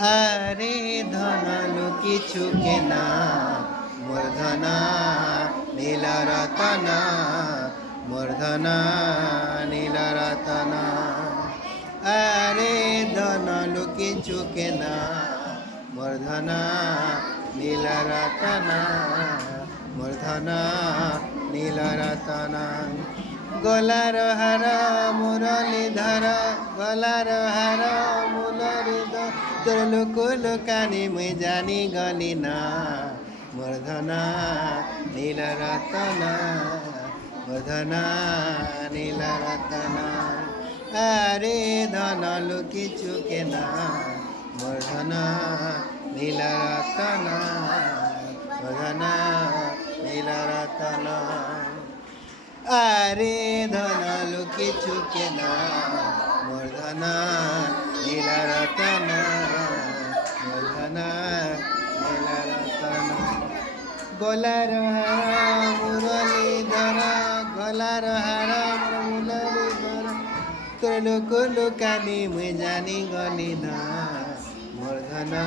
আরে ধন কিছু কেনা মূর্ধনা নীলরতনা মূর্ধনা নীলরতনা আরে ধন কিছু কেনা মূর্ধনা নীলরতনা মূর্ধনা নীলরতনা গলার হার মুরলীধর গলার হার মুরলীধর তোর লোক লোকানি মুই জানি গলি না মূর্ধনা নীলরতনা মূর্ধনা নীলরতনা আরে ধন কিছু কেনা মূর্ধনা নীলরতনা মূর্ধনা নীলরতনা আরে ধন কিছু কেনা মূর্ধনা নীলরতনা মূর্ধনা নীলরতনা গলার হার মুরলীধর গলার হার মুরলীধর তোর লোক লোকানি মুই জানি গলি না মূর্ধনা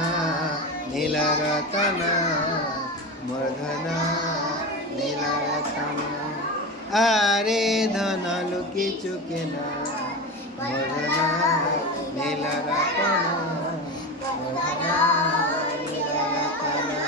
নীলরতনা মূর্ধনা নীলরতনা আরে ধন কিছু কেনা মূর্ধনা নীলরতনা মূর্ধনা নীলরতনা